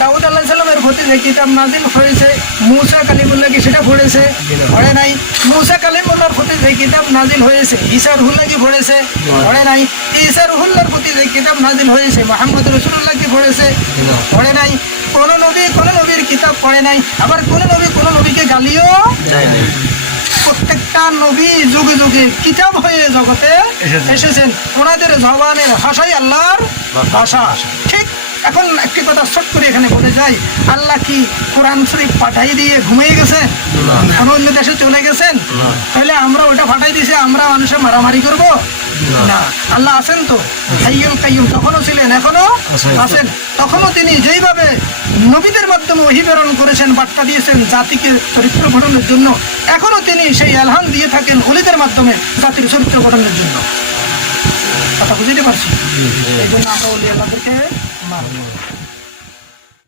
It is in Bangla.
দাউদ আল্লাহ সাল্লামের প্রতি যে কিতাব নাজিল হয়েছে মুসা কালিমুল্লাহ কি সেটা পড়েছে? পড়ে নাই। মুসা কালিমুল্লাহর প্রতি যে কিতাব নাজিল হয়েছে ঈসা রুহুল্লাহ কি পড়েছে? পড়ে নাই। ঈসা রুহুল্লাহর প্রতি যে কিতাব নাজিল হয়েছে মোহাম্মদ রসুল্লাহ কি পড়েছে? পড়ে নাই। কোন নবী কোন নবীর কিতাব পড়ে নাই। আবার কোন নবী কোন নবীকে গালিও প্রত্যেকটা নবী যুগে যুগে কিতাব হয়ে জগতে এসেছেন। ওনাদের জবানের ভাষাই আল্লাহর ভাষা। এখন একটি কথা ছোট করে এখানে বলে যাই। আল্লাহ কি কোরআন শরীফ পাঠাই দিয়ে ঘুমিয়ে গেছে? এখন অন্য দেশে চলে গেছেন? তাহলে আমরা ওটা পাঠাই দিয়েছি আমরা মানুষের মারামারি করব? না। আল্লাহ আছেন তো? হাইয়ুল কাইয়ুম তখনও ছিলেন এখনও আছেন। তখনও তিনি যেইভাবে নবীদের মাধ্যমে অহিবেরণ করেছেন বার্তা দিয়েছেন জাতিকে চরিত্র গঠনের জন্য এখনও তিনি সেই আলহান দিয়ে থাকেন অলিদের মাধ্যমে জাতির চরিত্র গঠনের জন্য। বুঝতে পারছি? এই জন্য আমরা অলি আল্লাহদেরকে মানব